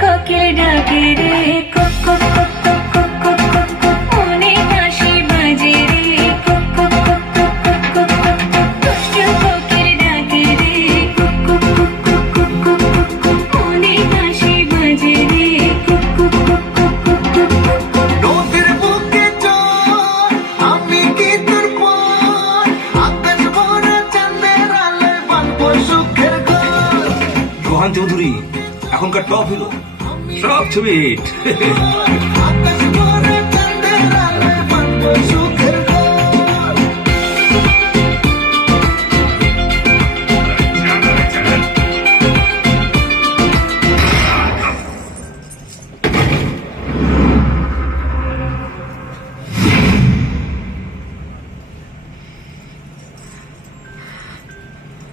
কোকিল ডাকে চৌধুরী এখনকার top hero Stop to it.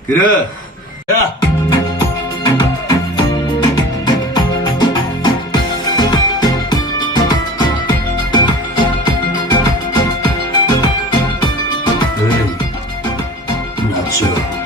그래. about you.